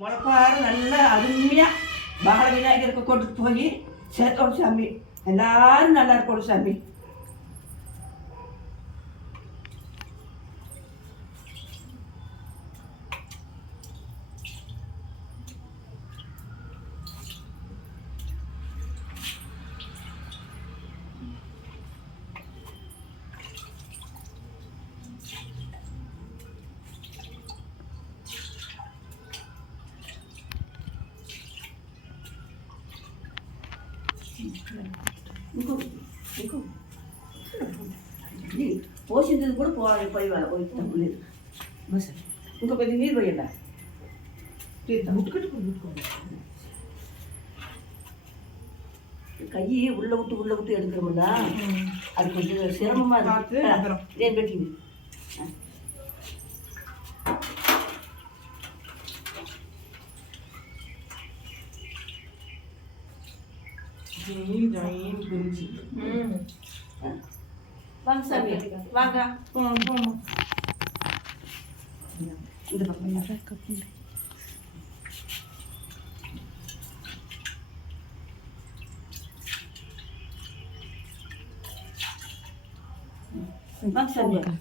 முளைப்பாறு நல்லா அருமையாக பால விநாயகருக்கு கொண்டுட்டு போய் சேர்த்தோம் சாமி. எல்லாரும் நல்லா இருக்கணும் சாமி. పోసింది కూడా పోవాలి పోయి వాళ్ళ పోయి తప్పు లేదు బస్ ఇంకో కొద్ది నీళ్ళు పోయండి கை உள்ள விட்டு உள்ள விட்டு எடுக்கிறோம்ல அது கொஞ்சம் சிரமமா பார்த்து இருக்கு அப்புறம். ஏன் பெட்டிங்க ஜெயின் ஜெயின் குறிஞ்சி வாங்க சாமி வாங்க போமா இந்த பக்கம் வாங்க சாமி வாங்க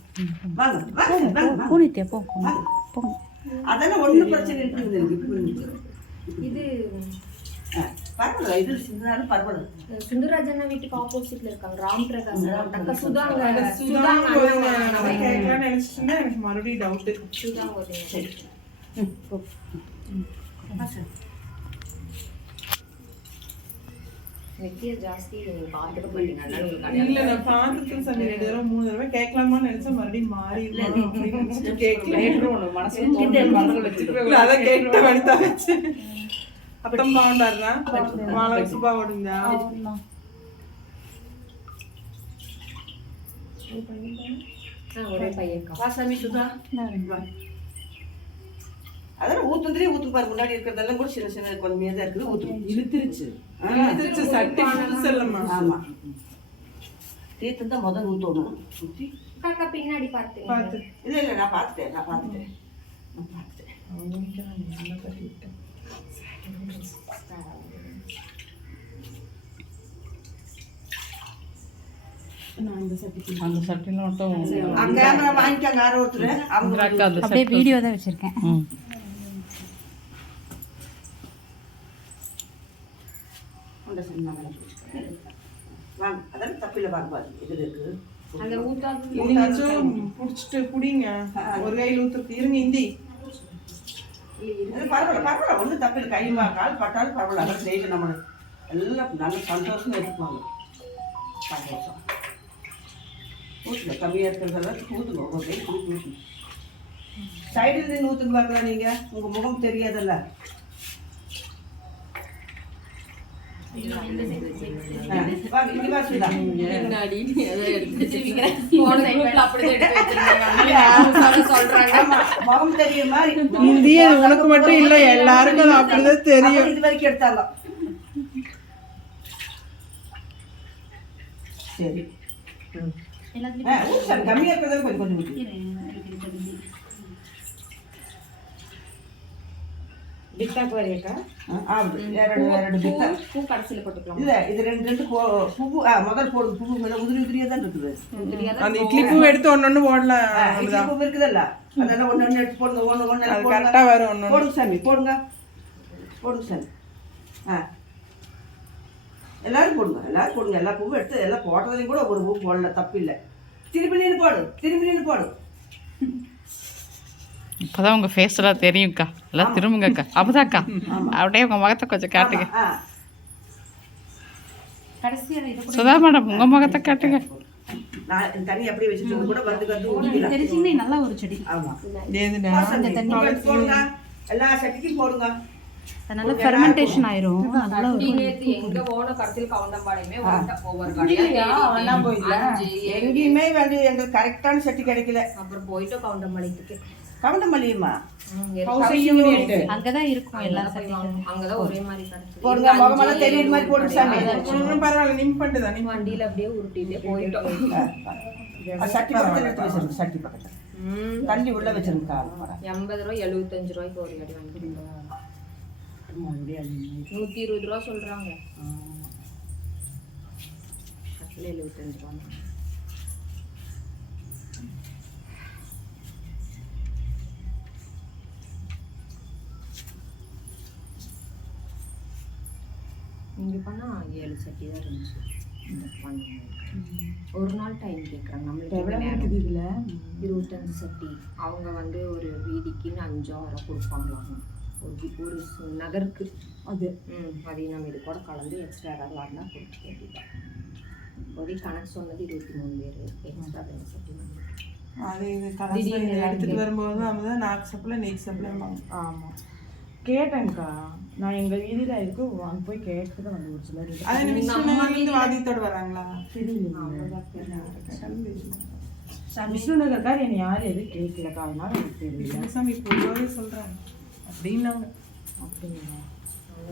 வாங்க வாங்க வாங்க பூனித்தியா போ போ அதெல்லாம் ஒன்றும் பிரச்சனை இருக்குது எனக்கு இப்படி இருக்கு. இது ஆ, பரவாயில்ல இது வீட்டுக்கு ஆப்போசிட்ல இருக்காங்க. ராம் பிரகாஷ் அக்கா சுதாங்க நினைச்சிட்டு எனக்கு மறுபடியும் சுதாங்க சரி. வெட்டிய ஜாஸ்தி பார்த்துக்க மாட்டீங்க. இல்ல நான் பார்த்துட்டு ரெண்டு தடவை மூணு தடவை கேட்கலாமான்னு நினைச்சேன். மறுபடியும் மாறி கேட்கல. கேட்ட வச்சு அத்தம் బాగుంటారా వాళ్ళ వయసు బాగుంటుందా ஆ, ஒரே பையன்க்கா வா சாமி சுதா வா. அதெல்லாம் ஊத்துந்தே ஊத்து பாரு முன்னாடி இருக்கிறதெல்லாம் கூட சின்ன சின்ன கொஞ்சம் தான் இருக்குது ஊத்து இழுத்துருச்சு திருச்சி சட்டி புதுசு இல்லம்மா ஆமா தீர்த்தம் தான் முதல் ஊற்றணும் ஊற்றி அக்கா பின்னாடி பார்த்தீங்க பார்த்து இல்லை இல்லை நான் பார்த்துட்டேன் நான் பார்த்துட்டேன் நான் பார்த்துட்டேன் அந்த சட்டில மட்டும் ஆ, கேமரா வாங்கிட்டாங்க யாரோ ஒருத்தர். அவங்க அக்கா அந்த அப்படியே வீடியோ தான் வச்சிருக்கேன். அந்த ஊத்தாது நீங்களும் புடிச்சிட்டு குடிங்க. ஒரு கையில் ஊத்துறது இருங்க இந்தி. இது பரவாயில்ல பரவாயில்ல. ஒன்றும் தப்பு இல்லை. வா கால் பட்டாலும் பரவாயில்ல. அதான் செய்து நம்ம எல்லாம் நல்ல சந்தோஷமாக எடுத்துப்பாங்க சந்தோஷம். ஊற்றுங்க கம்மியாக இருக்கிறதெல்லாம் ஊற்றுங்க ஒரு கை ஊற்றி ஊற்றுங்க சைடில் நின்று ஊற்றுங்க பார்க்கலாம் நீங்கள் உங்கள் முகம் தெரியாதல்ல ஆ, வாங்க இங்கே வா சுதா பின்னாடி ஏதோ எடுத்து வச்சிருக்கேன் போன சைட்ல அப்படியே எடுத்து வச்சிருக்காங்க சொல்றாங்க ஆமா, முகம் தெரியுற மாதிரி இந்தி அது உனக்கு மட்டும் இல்ல எல்லாருக்கும் அது அப்படிதான் தெரியும் இது வரைக்கும் எடுத்தாங்க சரி கம்மியா இருக்கிறதால கொஞ்சம் கொஞ்சம் ஊத்து. ஆ, ஆகுது. ಎರಡು ಎರಡು ಬಿತ್ತ பூ கடைசியில போட்டுக்கலாம் இல்ல இது ரெண்டு ரெண்டு போ பூ ஆ முதல் போடுங்க பூ மேல உதிரி உதிரியா தான் இருக்குது அந்த இட்லி பூ எடுத்து ஒன்னொன்னு போடலாம் ஆ, இட்லி பூ இருக்குதல்ல அதெல்லாம் ஒண்ணு ஒண்ணு எடுத்து போடுங்க ஒண்ணு ஒண்ணு அது எல்லாம் போடுங்க கரெக்டா வரும் ஒன்னொன்னு போடுங்க சாமி போடுங்க போடுங்க சாமி ஆ எல்லாரும் போடுங்க எல்லாரும் போடுங்க எல்லா பூவும் எடுத்து எல்லாம் போட்டதுலையும் கூட ஒரு பூ போடல தப்பு இல்லை திரும்பி நின்று போடு திரும்பி நின்று போடு இப்போதான் உங்க ஃபேஸ் எல்லாம் தெரியும்க்கா எல்லாம் திரும்புங்கக்கா. அப்பதான்க்கா அப்படியே உங்க முகத்தை கொஞ்சம் காட்டுங்க. சுதா மேடம் உங்க முகத்தை காட்டுங்க. நான் தண்ணி அப்படியே வச்சுட்டு கூட வந்து வந்து ஊற்றிக்கலாம் தெரிஞ்சுங்கன்னா நல்ல ஒரு செடி. ஆமா. ஏதுடா வாசனை தண்ணி எடுத்து போடுங்க. எல்லா சட்டிக்கும் போடுங்க. அது நல்லா ஃபெர்மெண்டேஷன் ஆயிரும். எங்க போன கவுண்டம்பாளையமே ஒவ்வொரு கடையா ஏழு. எங்கேயுமே வந்து எங்களுக்கு கரெக்டான சட்டி கிடைக்கல. அப்புறம் போயிட்டு கவுண்டம்பாளையத்துக்கு கவுண்டமல்லியம்மா அங்கதான் இருக்கும் எல்லா சட்டியும் அங்கதான் ஒரே மாதிரி போடுங்க முகமெல்லாம் தெரியுற மாதிரி போடுங்க சாமி. ஒன்னும் பரவாயில்ல நிம் பண்ணுதா நிம் வண்டியில அப்படியே உருட்டிட்டே போயிட்டோம். சட்டி பக்கத்தில் எடுத்து வச்சிருங்க சட்டி பக்கத்தில். ம். தள்ளி உள்ள வச்சிருங்க எண்பது ரூபாய் எழுபத்தஞ்சு ரூபாய்க்கு ஒரு அடி வாங்கிட்டு நூற்றி இருபது ரூபா சொல்கிறாங்க கட்டில் எழுபத்தஞ்சு ரூபா இங்கே பண்ணால் ஏழு சட்டி தான் இருந்துச்சு. ஒரு நாள் டைம் கேட்குறாங்க நம்மளுக்கு நேரம் இதுல? இருபத்தஞ்சு சட்டி. அவங்க வந்து ஒரு வீதிக்குன்னு அஞ்சோ ஆறோ கொடுப்பாங்களாம். ஒரு ஒரு நகருக்கு. அது. ம் அதையும் நம்ம இது கூட கலந்து எக்ஸ்ட்ரா யாராவது வரனா கொடுக்க வேண்டியதான் இப்போதைக்கு கணக்கு சொன்னது இருபத்தி மூணு பேர். எக்ஸ்ட்ரா வந்து அது இது கடைசி எடுத்துட்டு வரும்போது நம்ம தான் நாக்கு சப்பில் நெக் சப்பில் ஆமாம் கேட்டேன்க்கா. நான் எங்கள் வீதியில் இருக்கு அங்கே போய் கேட்டு தான் வந்து ஒரு சிலர் இது. அது விஷ்ணுநகர்லேருந்து வாதியத்தோடு வராங்களா? விஷ்ணு நகர்கார் என்னை யாரும் எதுவும் கேட்கலக்கா. அதனால எனக்கு தெரியல. சாமி பொதுவாகவே சொல்கிறாங்க அப்படின்னாங்க. அப்படிங்களா?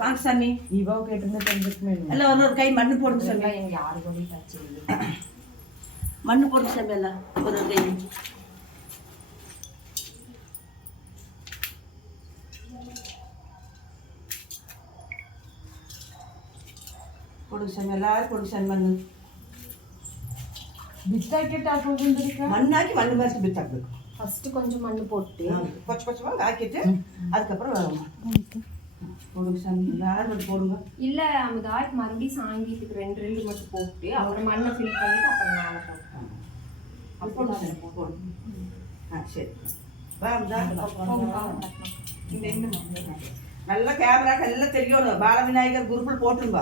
வாங்க சாமி. இவா கேட்டிருந்தா தெரிஞ்சுக்குமே இல்லை எல்லாம் ஒரு ஒரு கை மண்ணு போடுங்க சாமி. எங்கள் யாரு கூட மண்ணு போடுங்க சாமி எல்லாம் ஒரு ஒரு கை. சாமி எல்லாரும் சாமி மண்ணு. பித்தாக்கெட் ஆக்குதுக்கா மண்ணாக்கி மண்ணு மாதிரி பித்தாக்கு ஃபஸ்ட்டு கொஞ்சம் மண் போட்டு. கொஞ்சம் கொஞ்சமாக ஆக்கிட்டு அதுக்கப்புறம் போடுங்க சாமி எல்லாரும் மட்டும் போடுங்க. இல்லை அமுதா இப்போ மறுபடியும் சாங்கியத்துக்கு ரெண்டு ரெண்டு மட்டும் போட்டு அப்புறம் மண்ணை ஃபில் பண்ணிட்டு அப்புறம் மேலே போட்டோம் போடுங்க ஆ சரி. நல்ல கேமரா எல்லாம் தெரியணும் பாலவிநாயகர் குரூப்பில் போட்டுருங்க